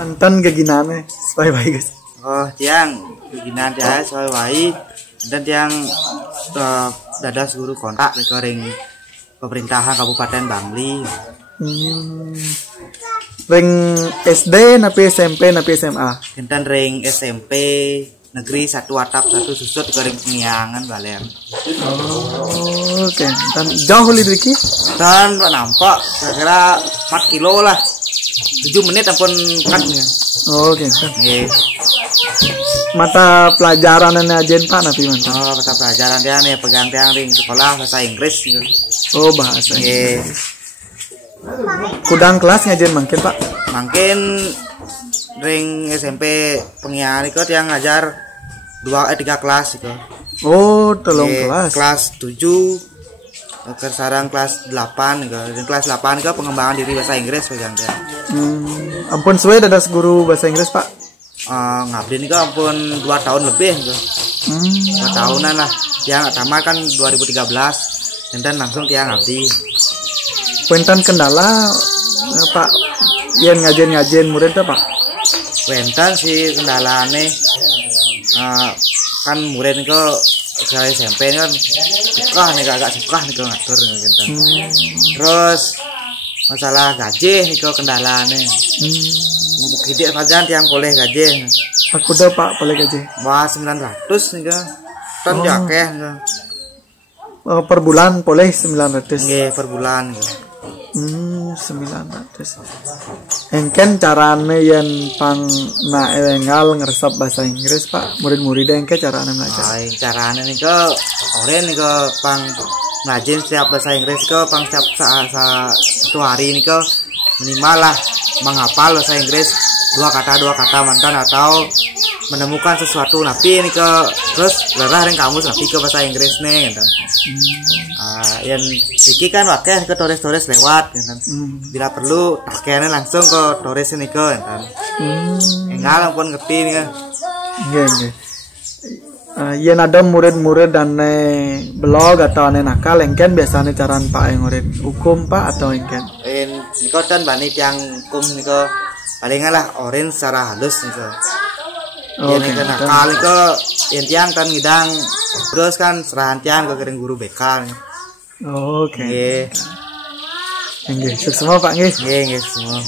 Mantan keginane, soy baik guys. Oh, tiang keginan dia soy baik dan tiang dadas guru kontak rekering pemerintahan Kabupaten Bangli. Ring SD napi SMP napi SMA. Kinten ring SMP negeri 1 atap 1 susut kering pengiangan balen. Oh, oke. Dan jauh li Riki? Dan nampak kira-kira 4 kilo lah. 7 menit ampun katnya. Oh, oke. Nggih. Mata pelajaran ajen Pak napi mantan. Oh, mata pelajaran dia nih pegang tiang ring sekolah bahasa Inggris gitu. Oh, bahasa Nggih. Kudang kelas ngajen mungkin Pak. Mungkin ring SMP pengian itu yang ngajar 3 kelas itu. Oh, tolong kelas. Kelas 7 sekarang kelas 8 gitu. Dan kelas 8 itu pengembangan diri bahasa Inggris pegang dia. Ampun suwe dadas guru bahasa Inggris Pak. Ngabdin itu ampun 2 tahun lebih gitu. 2 tahunan lah. Yang tamat kan 2013 dan langsung tiang ngabdi. Kuentan kendala Pak yang ngajen murid tuh Pak. Kuentan sih kendalane kan murid itu dari SMP kan suka nih agak suka nih ngatur nih. Terus masalah gaji itu kendalane. Hidup saja yang boleh gaji. Aku udah Pak boleh gaji. Wah 900 nih kan jakeh. Per bulan boleh 900. Nggih per bulan. 900. Engken carane yang pang na engal ngeresap bahasa Inggris Pak. Murid-murid engke carane belajar. Carane nih ke oren nih ke pang ngajin setiap bahasa Inggris ke pang setiap satu hari nih ke minimal lah menghafal bahasa Inggris 2 kata mantan atau menemukan sesuatu napi ini ke terus lerah yang kamus napi ke bahasa Inggris nih gitu. Yang Riki kan wakil ke turis lewat gitu. Bila perlu taknya langsung ke turis ini ke gitu. Enggak pun ngerti nih kan. Nggih. Yen ada murid-murid dan blog atau ane nakal engken biasanya caran Pak yang murid hukum Pak atau engken? Niko kan banyak yang hukum niko palingan lah orange secara halus niko. Ini kan nakal niko yang tiang kan ngidang terus kan serahan tiang ke kering guru BK. Oke. Nggih. Nggih, sukses semua Pak nggih. Nggih semua.